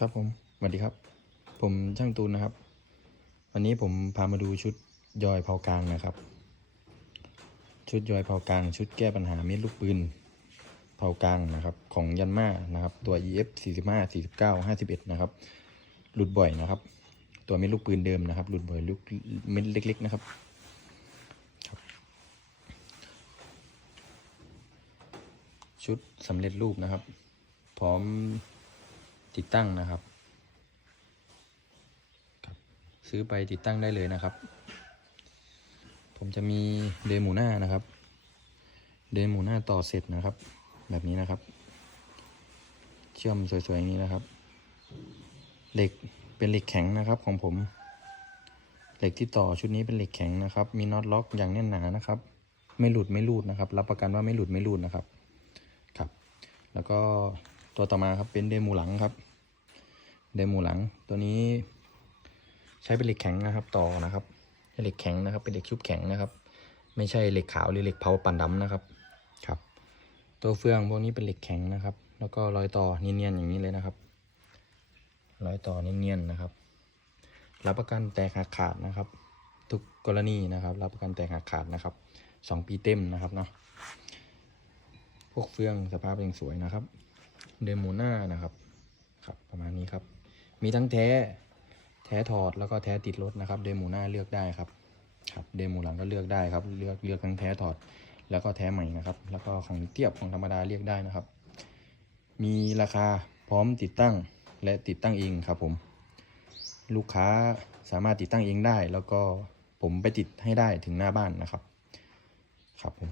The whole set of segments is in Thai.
ครับผมสวัสดีครับ ผมช่างตูนนะครับ วันนี้ผมพามาดูชุดยอยเผากลางนะครับ ชุดยอยเผากลาง ชุดแก้ปัญหาเม็ดลูกปืนเผากลางนะครับ ของยันมานะครับ ตัว EF 45 49 51 นะครับ หลุดบ่อยนะครับ ตัวเม็ดลูกปืนเดิมนะครับ หลุดบ่อยลูกเม็ดเล็ก ๆ นะครับครับ ชุดสำเร็จรูปนะครับ พร้อม ติดตั้งนะครับ ซื้อไปติดตั้งได้เลยนะครับ ผมจะมีเดมหน้านะครับ เดมหน้าต่อเสร็จนะครับ แบบนี้นะครับ เชื่อมสวยๆอย่างนี้นะครับ เหล็กเป็นเหล็กแข็งนะครับของผม เหล็กที่ต่อชุดนี้เป็นเหล็กแข็งนะครับ มีน็อตล็อกอย่างแน่นหนานะครับ ไม่หลุดไม่รูดนะครับ รับประกันว่าไม่หลุดไม่รูดนะครับ ครับ แล้วก็ ตัวต่อมาครับเป็นเดโมหลังครับ เดโมหลังตัวนี้ ใช้เป็นเหล็กแข็งนะครับ ต่อนะครับเหล็กแข็งนะครับ เป็นเหล็กชุบแข็งนะครับ ไม่ใช่เหล็กขาวหรือเหล็กเผาปั่นดำนะครับครับ ตัวเฟืองพวกนี้เป็นเหล็กแข็งนะครับ แล้วก็รอยต่อเนียนๆอย่างนี้เลยนะครับรอยต่อเนียนๆนะครับ รับประกันแตกหักขาดนะครับ ทุกกรณีนะครับ รับประกันแตกหักขาดนะครับสองปีเต็มนะครับเนาะพวกเฟืองสภาพยังสวยนะครับ เดโมหน้านะครับครับประมาณนี้ครับ มีทั้งแท้แท้ถอดแล้วก็แท้ติดรถนะครับเดโมหน้าเลือกได้ครับครับเดโมหลังก็เลือกได้ครับ เลือกเลือกทั้งแท้ถอดแล้วก็แท้ใหม่นะครับ แล้วก็ของเทียบของธรรมดาเรียกได้นะครับ มีราคาพร้อมติดตั้งและติดตั้งเองครับผม ลูกค้าสามารถติดตั้งเองได้ แล้วก็ผมไปติดให้ได้ถึงหน้าบ้านนะครับ ครับผม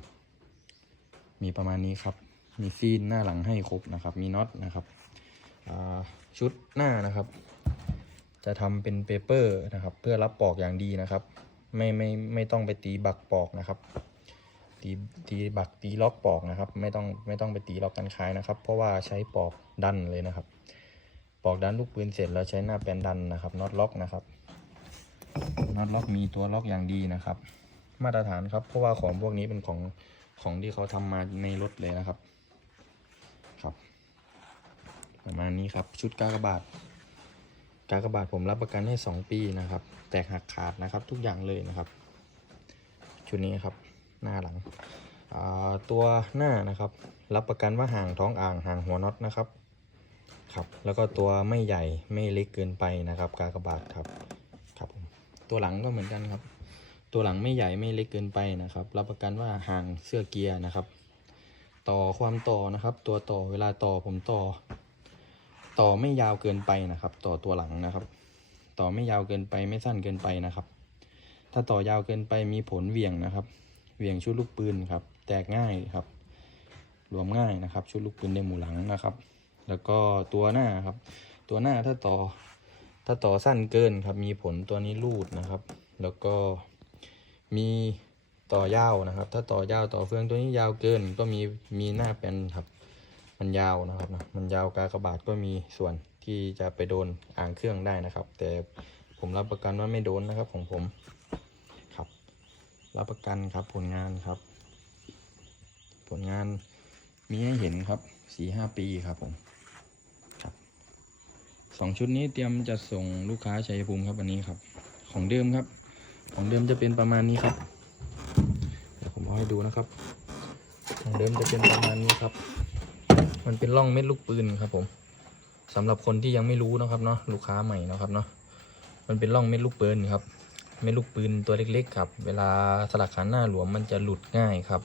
มีประมาณนี้ครับ มีฟีนหน้าหลังให้ครบนะครับ มีน็อตนะครับชุดหน้านะครับ จะทำเป็นเปเปอร์นะครับ เพื่อรับปอกอย่างดีนะครับ ไม่ไม่ไม่ต้องไปตีบักปอกนะครับ ตีตีบักตีล็อกปอกนะครับ ไม่ต้องไม่ต้องไปตีล็อกกันคายนะครับ เพราะว่าใช้ปอกดันเลยนะครับ ปอกดันลูกปืนเสร็จแล้วใช้หน้าแปนดันนะครับน็อตล็อกนะครับน็อตล็อกมีตัวล็อกอย่างดีนะครับ มาตรฐานครับเพราะว่าของพวกนี้เป็นของของที่เขาทำมาในรถเลยนะครับ ครับ ประมาณนี้ครับชุดกากบาทกากบาทผมรับประกันให้ 2 ปีนะครับ แตกหักขาดนะครับทุกอย่างเลยนะครับ ชุดนี้ครับหน้าหลังตัวหน้านะครับ รับประกันว่าห่างท้องอ่างห่างหัวน็อตนะครับครับ แล้วก็ตัวไม่ใหญ่ไม่เล็กเกินไปนะครับ กากบาทครับครับ ตัวหลังก็เหมือนกันครับ ตัวหลังไม่ใหญ่ไม่เล็กเกินไปนะครับ รับประกันว่าห่างเสื้อเกียร์นะครับ ต่อความต่อนะครับ ตัวต่อเวลาต่อผมต่อ ต่อไม่ยาวเกินไปนะครับ ต่อตัวหลังนะครับ ต่อไม่ยาวเกินไปไม่สั้นเกินไปนะครับ ถ้าต่อยาวเกินไปมีผลเหวี่ยงนะครับเหวี่ยงชุดลูกปืนครับ แตกง่ายครับ รวมง่ายนะครับ ชุดลูกปืนในหมู่หลังนะครับ แล้วก็ตัวหน้าครับ ตัวหน้าถ้าต่อถ้าต่อสั้นเกินครับ มีผลตัวนี้รูดนะครับ แล้วก็มี ต่อยาวนะครับ ถ้าต่อยาวต่อเฟืองตัวนี้ยาวเกินก็มีมีหน้าเป็นครับ มันยาวนะครับนะมันยาวกากระบาทก็มีส่วนที่จะไปโดนอ่างเครื่องได้นะครับ แต่ผมรับประกันว่าไม่โดนนะครับของผมครับ รับประกันครับผลงานครับ ผลงานมีให้เห็นครับสี่ห้าปีครับผมครับสองชุดนี้เตรียมจะส่งลูกค้าชัยภูมิครับวันนี้ครับ ของเดิมครับ ของเดิมจะเป็นประมาณนี้ครับ มาให้ดูนะครับของเดิมจะเป็นประมาณนี้ครับ มันเป็นร่องเม็ดลูกปืนครับ ผมสำหรับคนที่ยังไม่รู้นะครับเนาะลูกค้าใหม่นะครับเนาะมันเป็นร่องเม็ดลูกปืนครับเม็ดลูกปืนตัวเล็ก ๆ ครับ เวลาสลักขาหน้าหลวมมันจะหลุดง่ายครับ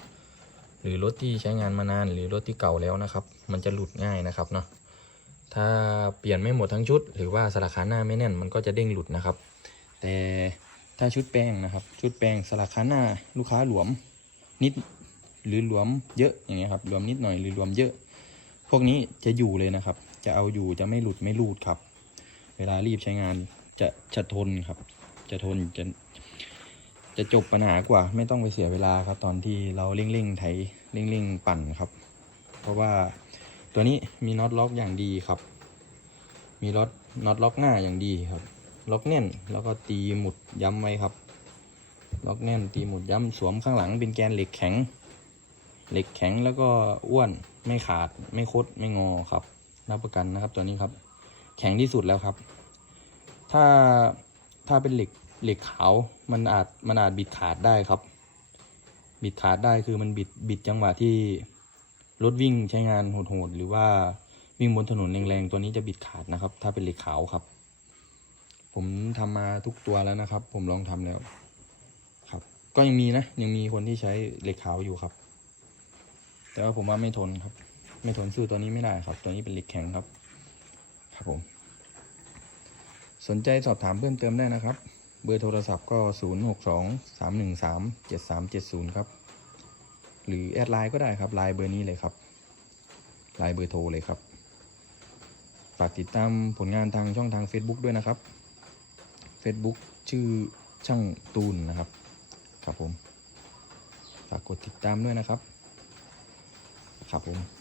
หรือรถที่ใช้งานมานานหรือรถที่เก่าแล้วนะครับ มันจะหลุดง่ายนะครับเนาะถ้าเปลี่ยนไม่หมดทั้งชุด หรือว่าสลักขาหน้าไม่แน่นมันก็จะเด้งหลุดนะครับ แต่ถ้าชุดแป้งนะครับ ชุดแป้งสลักขาหน้าลูกค้าหลวม นิดหรือหลวมเยอะอย่างเงี้ยครับหลวมนิดหน่อยหรือหลวมเยอะ พวกนี้จะอยู่เลยนะครับ จะเอาอยู่จะไม่หลุดไม่รูดครับ เวลารีบใช้งานจะจะทนครับ จะทนจะจะจบปัญหากว่า ไม่ต้องไปเสียเวลาครับ ตอนที่เราเร่งเร่งไถเร่งเร่งปั่นครับ เพราะว่าตัวนี้มีน็อตล็อกอย่างดีครับ มีน็อตน็อตล็อกหน้าอย่างดีครับ ล็อกแน่นแล้วก็ตีหมุดย้ำไว้ครับ ล็อกแน่นตีหมุดย้ำสวมข้างหลังเป็นแกนเหล็กแข็ง เหล็กแข็งแล้วก็อ้วนไม่ขาดไม่คดไม่งอครับรับประกันนะครับตัวนี้ครับ แข็งที่สุดแล้วครับ ถ้าถ้าเป็นเหล็กเหล็กขาวมันอาจมันอาจบิดขาดได้ครับ บิดขาดได้คือมันบิดบิดจังหวะที่รถวิ่งใช้งานโหดๆหรือว่าวิ่งบนถนนแรงๆตัวนี้จะบิดขาดนะครับ ถ้าเป็นเหล็กขาวครับ ผมทำมาทุกตัวแล้วนะครับ ผมลองทำแล้ว ก็ยังมีนะ ยังมีคนที่ใช้เหล็กขาวอยู่ครับ แต่ว่าผมว่าไม่ทนครับ ไม่ทนสู้ตัวนี้ไม่ได้ครับ ตัวนี้เป็นเหล็กแข็งครับ ครับผม สนใจสอบถามเพิ่มเติมได้นะครับ เบอร์โทรศัพท์ก็ 0 6 2 3 1 3 7 3 7 0 ครับ หรือแอดไลน์ก็ได้ครับไลน์เบอร์นี้เลยครับไลน์เบอร์โทรเลยครับ ฝากติดตามผลงานทางช่องทาง Facebook ด้วยนะครับ Facebook ชื่อช่างตูนนะครับ ครับผม ฝากกดติดตามด้วยนะครับ ครับผม